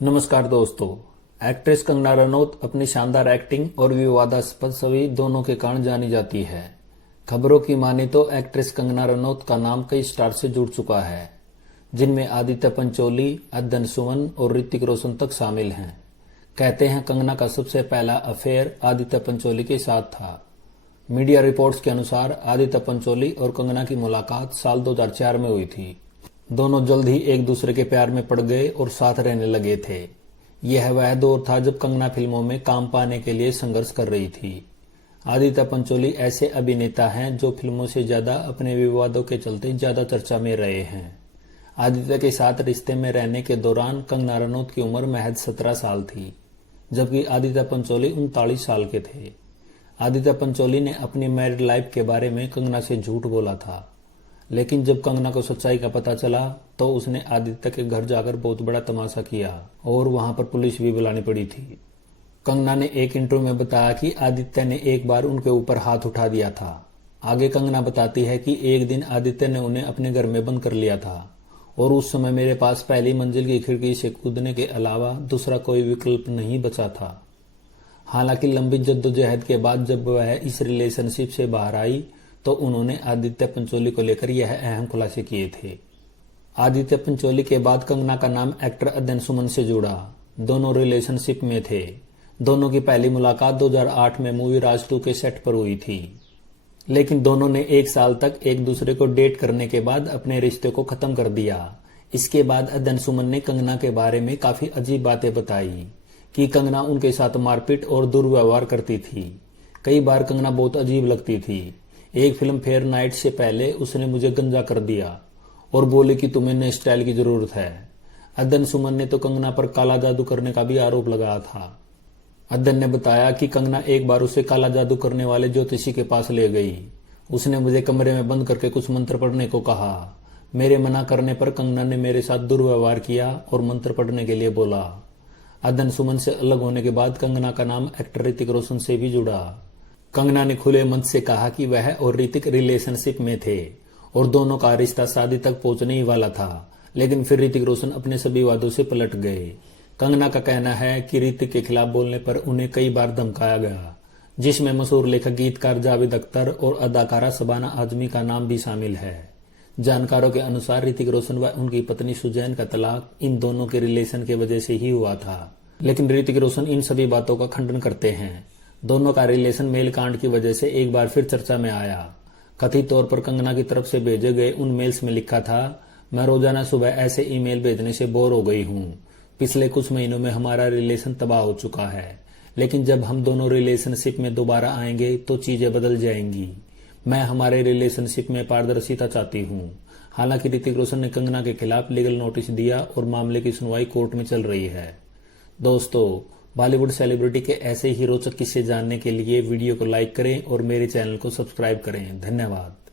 नमस्कार दोस्तों। एक्ट्रेस कंगना रनौत अपनी शानदार एक्टिंग और विवादास्पद छवि दोनों के कारण जानी जाती है। खबरों की माने तो एक्ट्रेस कंगना रनौत का नाम कई स्टार से जुड़ चुका है, जिनमें आदित्य पंचोली, अदन सुमन और ऋतिक रोशन तक शामिल हैं। कहते हैं कंगना का सबसे पहला अफेयर आदित्य पंचोली के साथ था। मीडिया रिपोर्ट्स के अनुसार आदित्य पंचोली और कंगना की मुलाकात साल 2004 में हुई थी। दोनों जल्द ही एक दूसरे के प्यार में पड़ गए और साथ रहने लगे थे। यह वह दौर था जब कंगना फिल्मों में काम पाने के लिए संघर्ष कर रही थी। आदित्य पंचोली ऐसे अभिनेता हैं जो फिल्मों से ज्यादा अपने विवादों के चलते ज्यादा चर्चा में रहे हैं। आदित्य के साथ रिश्ते में रहने के दौरान कंगना रनौत की उम्र महज 17 साल थी, जबकि आदित्य पंचोली 39 साल के थे। आदित्य पंचोली ने अपनी मैरिड लाइफ के बारे में कंगना से झूठ बोला था, लेकिन जब कंगना को सच्चाई का पता चला तो उसने आदित्य के घर जाकर बहुत बड़ा तमाशा किया और वहां पर पुलिस भी बुलानी पड़ी थी। कंगना ने एक इंटरव्यू में बताया कि आदित्य ने एक बार उनके ऊपर हाथ उठा दिया था। आगे कंगना बताती है कि एक दिन आदित्य ने उन्हें अपने घर में बंद कर लिया था और उस समय मेरे पास पहली मंजिल की खिड़की से कूदने के अलावा दूसरा कोई विकल्प नहीं बचा था। हालांकि लंबी जद्दोजहद के बाद जब वह इस रिलेशनशिप से बाहर आई तो उन्होंने आदित्य पंचोली को लेकर यह अहम खुलासे किए थे। आदित्य पंचोली के बाद कंगना का नाम एक्टर अदन सुमन से जुड़ा। दोनों रिलेशनशिप में थे। दोनों की पहली मुलाकात 2008 में मूवी राज 2 के सेट पर हुई थी, लेकिन दोनों ने एक साल तक एक दूसरे को डेट करने के बाद अपने रिश्ते को खत्म कर दिया। इसके बाद अदन सुमन ने कंगना के बारे में काफी अजीब बातें बताई कि कंगना उनके साथ मारपीट और दुर्व्यवहार करती थी। कई बार कंगना बहुत अजीब लगती थी। एक फिल्म फेयर नाइट से पहले उसने मुझे गंजा कर दिया और बोले कि तुम्हें नए स्टाइल की जरूरत है। अदन सुमन ने तो कंगना पर काला जादू करने का भी आरोप लगाया था। अदन ने बताया कि कंगना एक बार उसे काला जादू करने वाले ज्योतिषी के पास ले गई। उसने मुझे कमरे में बंद करके कुछ मंत्र पढ़ने को कहा। मेरे मना करने पर कंगना ने मेरे साथ दुर्व्यवहार किया और मंत्र पढ़ने के लिए बोला। अदन सुमन से अलग होने के बाद कंगना का नाम एक्टर ऋतिक रोशन से भी जुड़ा। कंगना ने खुले मन से कहा कि वह और ऋतिक रिलेशनशिप में थे और दोनों का रिश्ता शादी तक पहुंचने ही वाला था, लेकिन फिर ऋतिक रोशन अपने सभी वादों से पलट गए। कंगना का कहना है कि ऋतिक के खिलाफ बोलने पर उन्हें कई बार धमकाया गया, जिसमें मशहूर लेखक गीतकार जावेद अख्तर और अदाकारा शबाना आजमी का नाम भी शामिल है। जानकारों के अनुसार ऋतिक रोशन व उनकी पत्नी सुजैन का तलाक इन दोनों के रिलेशन की वजह से ही हुआ था, लेकिन ऋतिक रोशन इन सभी बातों का खंडन करते हैं। दोनों का रिलेशन मेल कांड की वजह से एक बार फिर चर्चा में आया। कथित तौर पर कंगना की तरफ से भेजे गए उन मेल्स में लिखा था, मैं रोजाना सुबह ऐसे ईमेल भेजने से बोर हो गई हूँ। पिछले कुछ महीनों में हमारा रिलेशन तबाह हो चुका है, लेकिन जब हम दोनों रिलेशनशिप में दोबारा आएंगे तो चीजें बदल जाएंगी। मैं हमारे रिलेशनशिप में पारदर्शिता चाहती हूँ। हालांकि ऋतिक रोशन ने कंगना के खिलाफ लीगल नोटिस दिया और मामले की सुनवाई कोर्ट में चल रही है। दोस्तों, बॉलीवुड सेलिब्रिटी के ऐसे ही रोचक किस्से जानने के लिए वीडियो को लाइक करें और मेरे चैनल को सब्सक्राइब करें। धन्यवाद।